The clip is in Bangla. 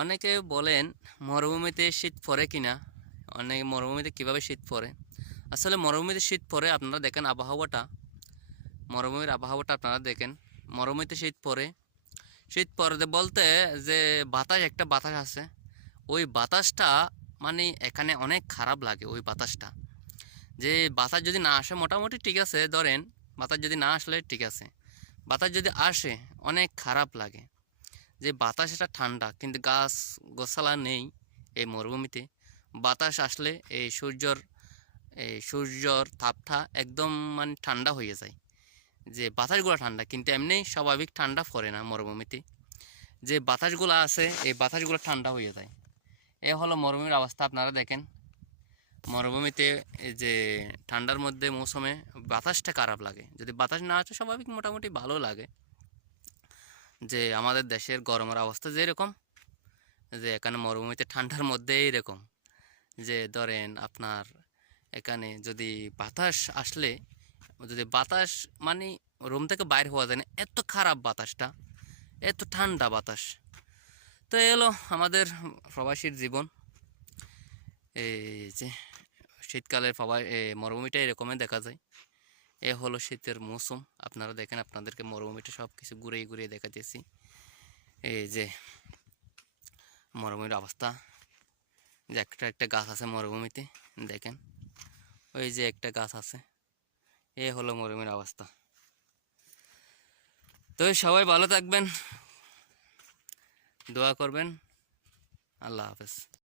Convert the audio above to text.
অনেকে বলেন মরুভূমিতে শীত পড়ে কিনা? অনেকে মরুভূমিতে কীভাবে শীত পড়ে? আসলে মরুভূমিতে শীত পড়ে আপনারা দেখেন আবহাওয়াটা। মরুভূমির আবহাওয়াটা আপনারা দেখেন। মরুভূমিতে শীত পড়ে। শীত পড়ে বলতে যে বাতাস, একটা বাতাস আছে। ওই বাতাসটা মানে এখানে অনেক খারাপ লাগে ওই বাতাসটা। যে বাতাস যদি না আসে, মোটামুটি ঠিক আছে, ধরেন বাতাস যদি না আসলে ঠিক আছে। বাতাস যদি আসে, অনেক খারাপ লাগে। যে বাতাস এটা ঠান্ডা, কিন্তু গাছ গোছালা নেই এই মরুভূমিতে। বাতাস আসলে এই সূর্যর এই সূর্যর তাপটা একদম মানে ঠান্ডা হয়ে যায়। যে বাতাসগুলো ঠান্ডা, কিন্তু এমনি স্বাভাবিক ঠান্ডা পড়ে না মরুভূমিতে। যে বাতাসগুলো আছে, এই বাতাসগুলো ঠান্ডা হয়ে যায়। এ হলো মরুভূমির অবস্থা, আপনারা দেখেন। মরুভূমিতে যে ঠান্ডার মধ্যে মৌসুমে বাতাসটা খারাপ লাগে। যদি বাতাস না আসে, স্বাভাবিক মোটামুটি ভালো লাগে। যে আমাদের দেশের গরমের অবস্থা যেরকম, যে এখানে মরুভূমিতে ঠান্ডার মধ্যে এইরকম। যে ধরেন আপনার এখানে যদি বাতাস আসলে, যদি বাতাস মানে রুম থেকে বাইর হওয়া যায় না, এত খারাপ বাতাসটা, এত ঠান্ডা বাতাস। তো এই হলো আমাদের প্রবাসীর জীবন। এই যে শীতকালের প্রবাস মরুভূমিটা এরকমই দেখা যায়। এ হলো শীতের মৌসুম। আপনারা দেখেন আপনাদেরকে মরুভূমিটা সব কিছু ঘুরিয়ে ঘুরিয়ে দেখাতেছি। এই যে মরুভূমির অবস্থা। যে একটা একটা গাছ আছে মরুভূমিতে, দেখেন। ওই যে একটা গাছ আছে, এ হলো মরুভূমির অবস্থা। তো সবাই ভালো থাকবেন। দোয়া করবেন। আল্লাহ হাফেজ।